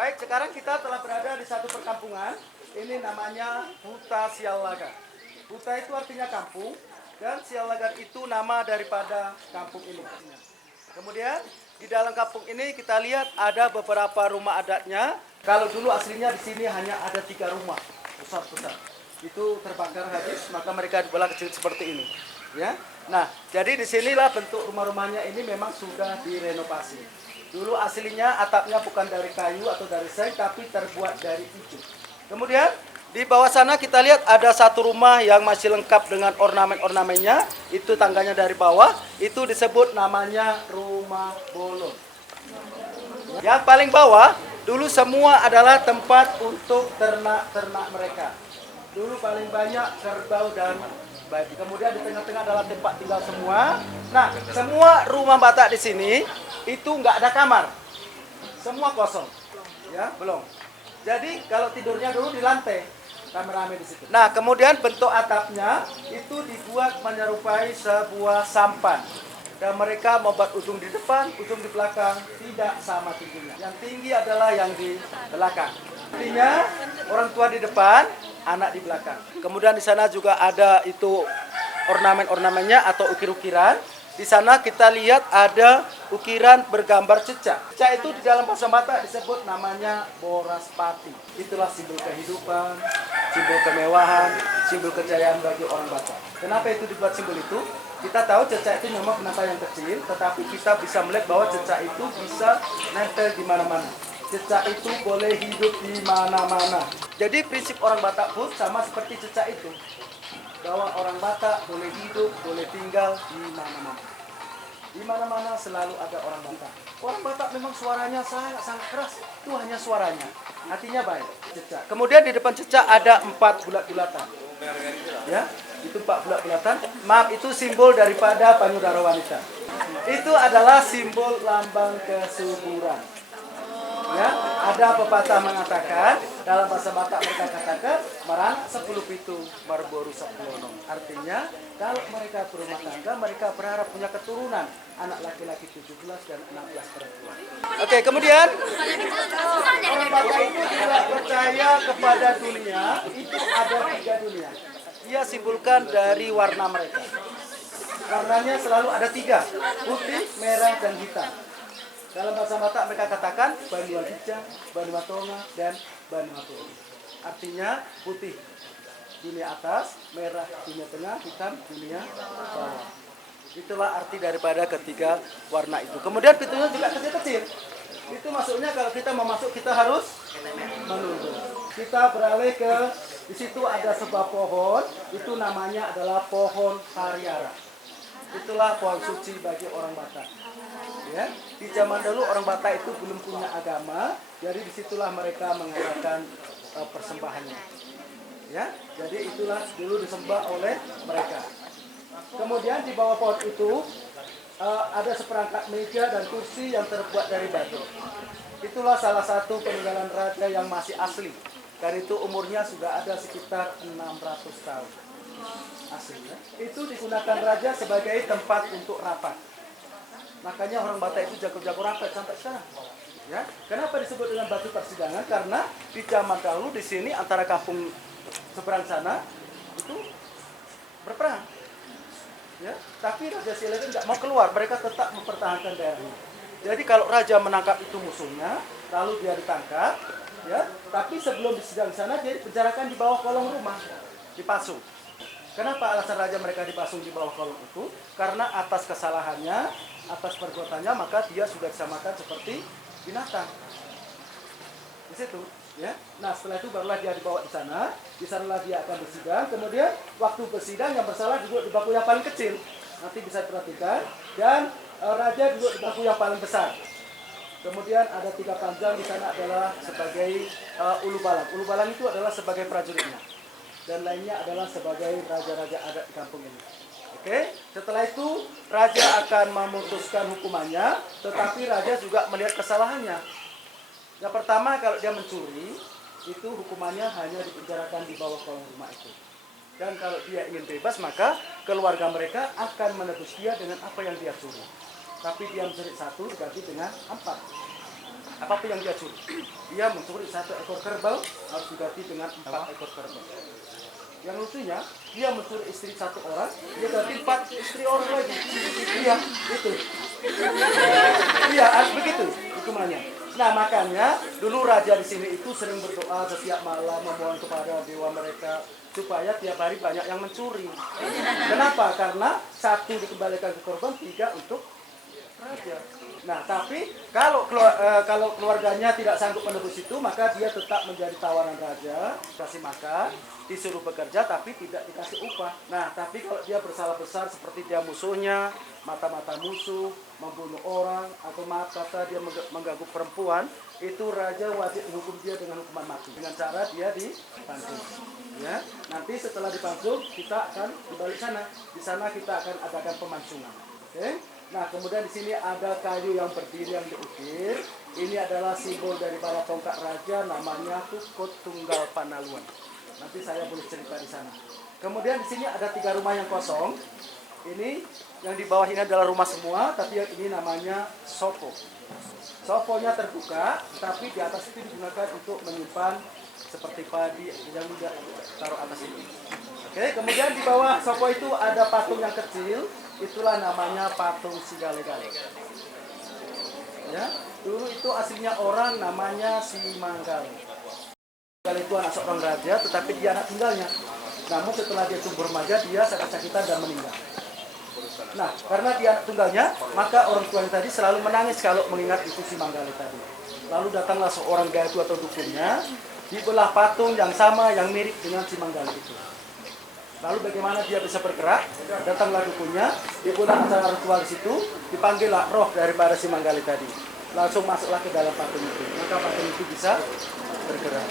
Baik, sekarang kita telah berada di satu perkampungan. Ini namanya Huta Sialagan. Huta itu artinya kampung, dan Sialagan itu nama daripada kampung ini. Kemudian di dalam kampung ini kita lihat ada beberapa rumah adatnya. Kalau dulu aslinya di sini hanya ada 3 rumah besar-besar. Itu terbakar habis, maka mereka dibelah kecil seperti ini. Ya. Nah, jadi disinilah bentuk rumah-rumahnya ini memang sudah direnovasi. Dulu aslinya atapnya bukan dari kayu atau dari seng, tapi terbuat dari ijuk. Kemudian di bawah sana kita lihat ada satu rumah yang masih lengkap dengan ornamen-ornamennya. Itu tangganya dari bawah, itu disebut namanya rumah bolon. Yang paling bawah, dulu semua adalah tempat untuk ternak-ternak mereka. Dulu paling banyak kerbau dan babi. Kemudian di tengah-tengah adalah tempat tinggal semua. Nah, semua rumah Batak di sini itu nggak ada kamar. Semua kosong. Ya, belum. Jadi kalau tidurnya dulu di lantai, rame-rame di situ. Nah, kemudian bentuk atapnya itu dibuat menyerupai sebuah sampan. Dan mereka membuat ujung di depan, ujung di belakang, tidak sama tingginya. Yang tinggi adalah yang di belakang. Artinya orang tua di depan, anak di belakang. Kemudian di sana juga ada itu ornamen-ornamennya atau ukir-ukiran. Di sana kita lihat ada ukiran bergambar cecak. Cecak itu di dalam bahasa Batak disebut namanya boraspati. Itulah simbol kehidupan, simbol kemewahan, simbol kejayaan bagi orang Batak. Kenapa itu dibuat simbol itu? Kita tahu cecak itu memang kenapa yang kecil, tetapi kita bisa melihat bahwa cecak itu bisa nempel di mana-mana. Cecak itu boleh hidup di mana-mana. Jadi prinsip orang Batak pun sama seperti cecak itu. Bahwa orang Batak boleh hidup, boleh tinggal di mana-mana. Di mana-mana selalu ada orang Batak. Orang Batak memang suaranya sangat keras. Itu hanya suaranya. Hatinya baik. Cecak. Kemudian di depan cecak ada 4 bulat-bulatan. Ya, itu 4 bulat-bulatan. Maaf, itu simbol daripada payudara wanita. Itu adalah simbol lambang kesuburan. Ya, ada pepatah mengatakan dalam bahasa Batak mereka katakan meranak 10 pitu marboru 10. Artinya kalau mereka berumah tangga mereka berharap punya keturunan anak laki-laki 17 dan 16 perempuan. Oke, kemudian orang Batak itu juga percaya kepada dunia. Itu ada 3 dunia. Dia simbolkan dari warna mereka. Warnanya selalu ada 3, putih, merah, dan hitam. Dalam bahasa Batak mereka katakan Banua Hijau, Banua Tonga, dan Banua Turi. Artinya putih dunia atas, merah dunia tengah, hitam dunia bawah. Itulah arti daripada ketiga warna itu. Kemudian pintunya juga kecil-kecil. Itu maksudnya kalau kita mau masuk kita harus menunggu. Kita beralih ke di situ ada sebuah pohon, itu namanya adalah pohon Hariara. Itulah pohon suci bagi orang Batak. Ya, di zaman dulu orang Batak itu belum punya agama, jadi disitulah mereka mengadakan persembahannya. Ya, jadi itulah dulu disembah oleh mereka. Kemudian di bawah pohon itu ada seperangkat meja dan kursi yang terbuat dari batu. Itulah salah satu peninggalan raja yang masih asli. Dan itu umurnya sudah ada sekitar 600 tahun. Asli, ya. Itu digunakan raja sebagai tempat untuk rapat. Makanya orang Batak itu jago-jago rapat sampai sekarang. Ya, kenapa disebut dengan batu persidangan? Karena di zaman dahulu di sini antara kampung seberang sana itu berperang. Ya, tapi Raja Sialagan tidak mau keluar, mereka tetap mempertahankan daerahnya. Jadi kalau raja menangkap itu musuhnya, lalu dia ditangkap, ya, tapi sebelum disidang sana dia dipenjarakan di bawah kolong rumah, dipasung. Kenapa alasan raja mereka dipasung di bawah kolong itu? Karena atas kesalahannya, atas perbuatannya, maka dia sudah disamakan seperti binatang. Di situ, ya. Nah, setelah itu barulah dia dibawa di sana. Di sanalah dia akan bersidang. Kemudian waktu bersidang yang bersalah duduk di bangku yang paling kecil. Nanti bisa diperhatikan. Dan raja duduk di bangku yang paling besar. Kemudian ada 3 panjang di sana adalah sebagai ulu balang. Ulu balang itu adalah sebagai prajuritnya. Dan lainnya adalah sebagai raja-raja adat di kampung ini. Oke, setelah itu raja akan memutuskan hukumannya, tetapi raja juga melihat kesalahannya. Yang pertama, kalau dia mencuri, itu hukumannya hanya dipenjarakan di bawah kolong rumah itu. Dan kalau dia ingin bebas, maka keluarga mereka akan menebus dia dengan apa yang dia curi. Tapi dia mencuri 1 diganti dengan 4. apapun yang dia curi. Dia mencuri 1 ekor kerbau harus diganti dengan 4 ekor kerbau. Yang lucunya, dia mencuri istri 1 orang, dia ganti 4 istri orang lagi. Iya, itu. Iya, harus begitu hukumannya. Nah, makanya dulu raja di sini itu sering berdoa setiap malam memohon kepada dewa mereka supaya tiap hari banyak yang mencuri. Kenapa? Karena 1 dikembalikan ke korban, 3 untuk raja. Nah, tapi kalau keluarganya tidak sanggup menebus itu, maka dia tetap menjadi tawanan raja, dikasih makan, disuruh bekerja, tapi tidak dikasih upah. Nah, tapi kalau dia bersalah besar seperti dia musuhnya, mata-mata musuh, membunuh orang, atau maaf kata dia mengganggu perempuan, itu raja wajib menghukum dia dengan hukuman mati. Dengan cara dia dipanggul. Ya, nanti setelah dipanggul, kita akan dibalik sana. Di sana kita akan adakan pemansungan. Oke? Nah, kemudian di sini ada kayu yang berdiri yang diukir. Ini adalah simbol daripada tongkat raja, namanya Tukut Tunggal Panaluan. Nanti saya boleh cerita di sana. Kemudian di sini ada 3 rumah yang kosong. Ini yang di bawah ini adalah rumah semua, tapi yang ini namanya sopo. Soponya terbuka, tapi di atas itu digunakan untuk menyimpan seperti padi yang tidak taruh atas ini. Oke, kemudian di bawah sopo itu ada patung yang kecil. Itulah namanya patung si Gale-Gale. Ya, dulu itu aslinya orang namanya si Manggale. Gale itu anak seorang raja, tetapi dia anak tunggalnya. Namun setelah dia tumbuh remaja, dia sakit-sakitan dan meninggal. Nah, karena dia anak tunggalnya, maka orang tuanya tadi selalu menangis kalau mengingat itu si Manggale tadi. Lalu datanglah seorang gaib atau dukunnya, dibelah patung yang sama, yang mirip dengan si Manggale itu. Lalu bagaimana dia bisa bergerak? Datanglah dukunnya, dibuat acara ritual di situ, dipanggillah roh daripada si Manggale tadi. Langsung masuklah ke dalam patung itu. Maka patung itu bisa bergerak.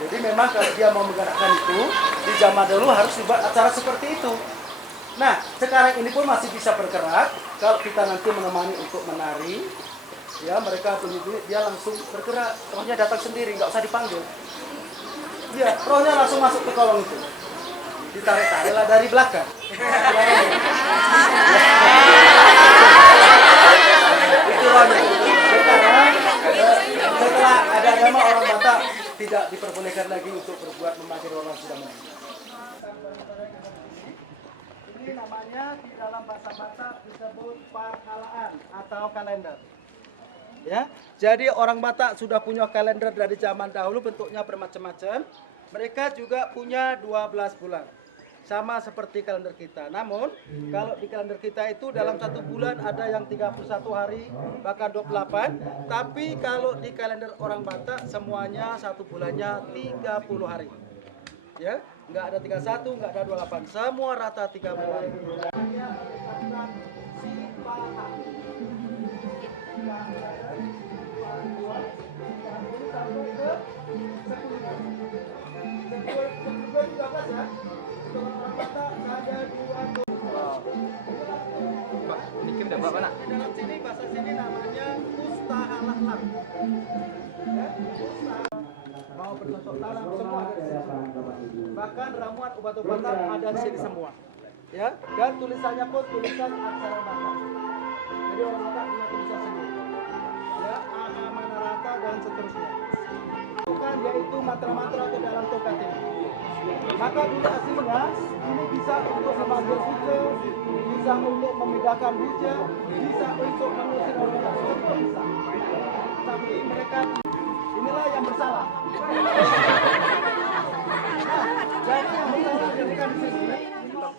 Jadi memang kalau dia mau menggerakkan itu, di zaman dulu harus dibuat acara seperti itu. Nah, sekarang ini pun masih bisa bergerak. Kalau kita nanti menemani untuk menari, ya mereka dia langsung bergerak. Rohnya datang sendiri, nggak usah dipanggil. Iya, rohnya langsung masuk ke kolong itu. Ditarik-tariklah dari belakang. Itu rohnya. Setelah ada agama orang Batak tidak diperbolehkan lagi untuk berbuat memanggil orang sudah meninggal. Ini namanya di dalam bahasa Batak disebut parhalaan atau kalender. Ya, jadi orang Batak sudah punya kalender dari zaman dahulu, bentuknya bermacam-macam. Mereka juga punya 12 bulan. Sama seperti kalender kita. Namun, kalau di kalender kita itu dalam 1 bulan ada yang 31 hari, bahkan 28. Tapi kalau di kalender orang Batak semuanya 1 bulannya 30 hari. Ya, nggak ada 31, nggak ada 28. Semua rata 30 hari. Ini udah Bapak nak? Di dalam sini bahasa sini namanya Ustahalaklam. Ya, mau bercocok tanam semua ada di sini. Bahkan ramuan obat-obatan ada di sini semua. Ya, dan tulisannya pun tulisan aksara Batak. Jadi orang Batak punya tulisan sendiri. Ya, Aha Manarata dan seterusnya. Bukan yaitu mantra-mantra ke dalam tongkat ini. Maka dulu aslinya ini bisa untuk memanggil hujan, bisa untuk membedakan hujan, bisa untuk mengusir orang semua bisa. Tapi mereka inilah yang bersalah. Nah, jadi yang bersalah jadikan di sini,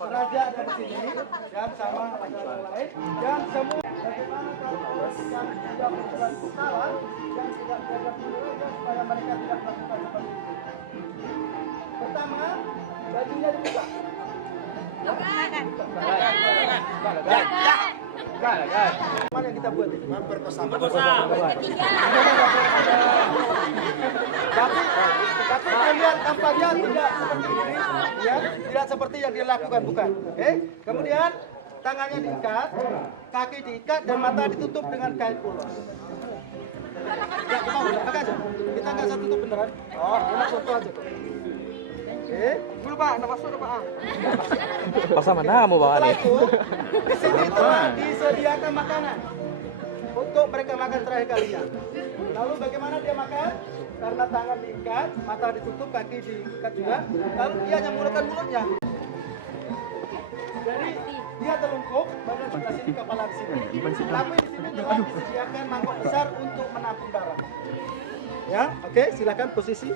raja ada di sini, dan sama ada orang lain, dan semua bagaimana kalau orang yang tidak berbuat salah dan tidak jaga raja supaya mereka tidak melakukan seperti itu. Pertama, bajunya dibuka. Mana yang kita buat itu? Tapi kalian tampaknya tidak seperti ini, ya, tidak seperti yang dilakukan, bukan. Oke? Kemudian tangannya diikat, kaki diikat, dan mata ditutup dengan kain ulos. Ya, pakai aja. Kita nggak usah tutup beneran. Oh, kita foto aja kok. Oke, dulu Pak, nama masuk Pak. Pasal mana mau bawa nih? Di sini telah disediakan makanan untuk mereka makan terakhir kalinya. Lalu bagaimana dia makan? Karena tangan diikat, mata ditutup, kaki diikat juga. Lalu dia hanya mengulurkan mulutnya. Jadi dia telungkup, badan sebelah sini, kepala di sini. Tapi di sini telah disediakan mangkok besar untuk menampung darah. Ya, oke, silakan posisi.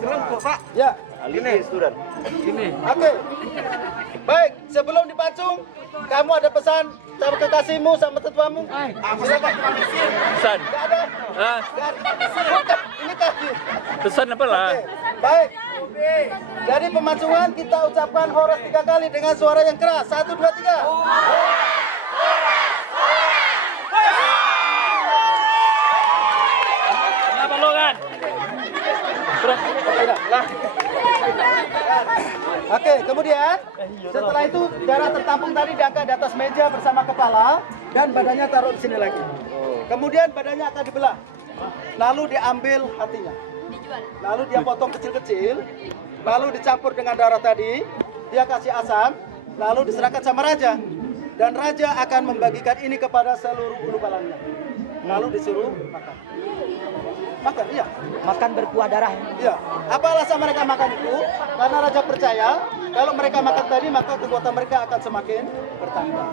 Telungkup, Pak. Ya, Ini, student. Ini. oke. Baik, sebelum dipancung, kamu ada pesan sama kekasihmu, sama tetuamu? Silakan. Pesan. Nggak ada. Ah, Nggak ada. Bukan, ini kaki. pesan apa lah? Oke, baik. Jadi pemancungan kita ucapkan horas 3 kali dengan suara yang keras. 1, 2, 3. Kenapa lo kan? Oke, kemudian setelah itu darah tertampung tadi diangkat di atas meja bersama kepala dan badannya taruh di sini lagi. Kemudian badannya akan dibelah. Lalu diambil hatinya. Lalu dia potong kecil-kecil. Lalu dicampur dengan darah tadi. Dia kasih asam. Lalu diserahkan sama raja. Dan raja akan membagikan ini kepada seluruh ulu balangnya. Lalu disuruh makan. Makan, iya. Makan berkuah darah. Iya. Apa alasan mereka makan itu? Karena raja percaya kalau mereka makan tadi maka kekuatan mereka akan semakin bertambah.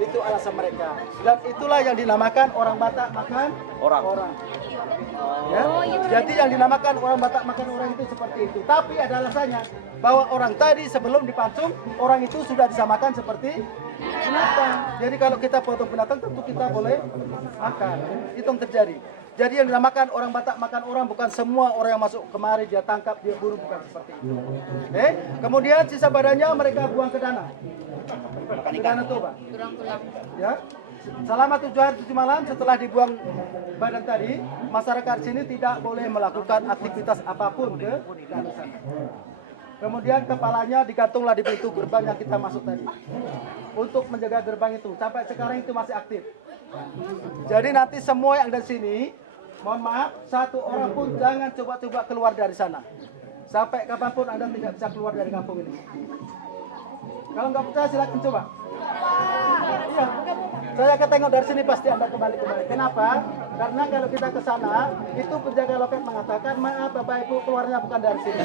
Itu alasan mereka. Dan itulah yang dinamakan orang Batak makan orang. Ya? Jadi yang dinamakan orang Batak makan orang itu seperti itu. Tapi ada alasannya bahwa orang tadi sebelum dipancung orang itu sudah disamakan seperti binatang. Jadi kalau kita potong binatang tentu kita boleh makan. Itu yang terjadi. Jadi yang dinamakan orang Batak makan orang bukan semua orang yang masuk kemari dia tangkap, dia bunuh, bukan seperti itu. Kemudian sisa badannya mereka buang ke danau. Ke danau Toba. Ya. Selama 7 hari 7 malam setelah dibuang badan tadi, masyarakat sini tidak boleh melakukan aktivitas apapun ke danau sana. Kemudian kepalanya digantunglah di pintu gerbang yang kita masuk tadi. Untuk menjaga gerbang itu. Sampai sekarang itu masih aktif. Jadi nanti semua yang ada di sini, mohon maaf, 1 orang pun jangan coba-coba keluar dari sana. Sampai kapanpun Anda tidak bisa keluar dari kampung ini. Kalau nggak percaya silakan coba. Iya, saya akan tengok dari sini pasti Anda kembali. Kenapa? Karena kalau kita ke sana, itu penjaga loket mengatakan, maaf Bapak Ibu keluarnya bukan dari sini.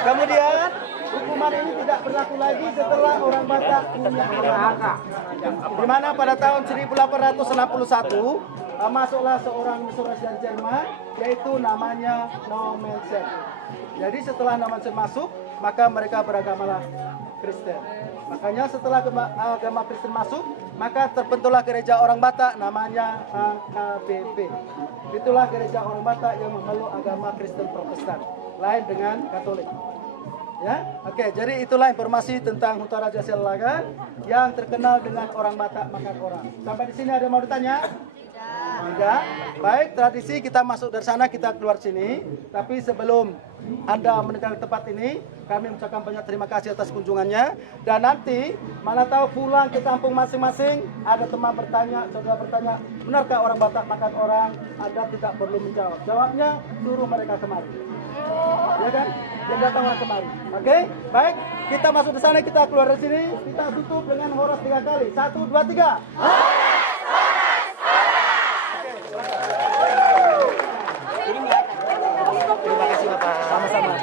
Kemudian hukuman ini tidak berlaku lagi setelah orang Batak punya anak. Di mana pada tahun 1861 masuklah seorang misionaris dari Jerman, yaitu namanya Nomensen. Jadi setelah Nomensen masuk, maka mereka beragamalah Kristen. Makanya setelah agama Kristen masuk, maka terbentuklah gereja orang Batak namanya AKBP. Itulah gereja orang Batak yang memeluk agama Kristen Protestan, lain dengan Katolik. Ya, oke. Jadi itulah informasi tentang Huta Raja Sialagan yang terkenal dengan orang Batak makan orang. Sampai di sini ada yang mau ditanya? Tidak. Baik, tradisi kita masuk dari sana, kita keluar sini. Tapi sebelum Anda meninggalkan tempat ini, kami mengucapkan banyak terima kasih atas kunjungannya. Dan nanti, mana tahu pulang ke kampung masing-masing, ada teman bertanya, saudara bertanya, benarkah orang Batak makan orang? Anda tidak perlu menjawab. Jawabnya, suruh mereka kemari. Ya kan? Dan datang orang kemari. Oke? Baik, kita masuk ke sana, kita keluar dari sini. Kita tutup dengan horas 3 kali. 1, 2, 3. Terima kasih Bapak. Sama-sama.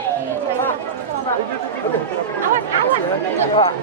Awas.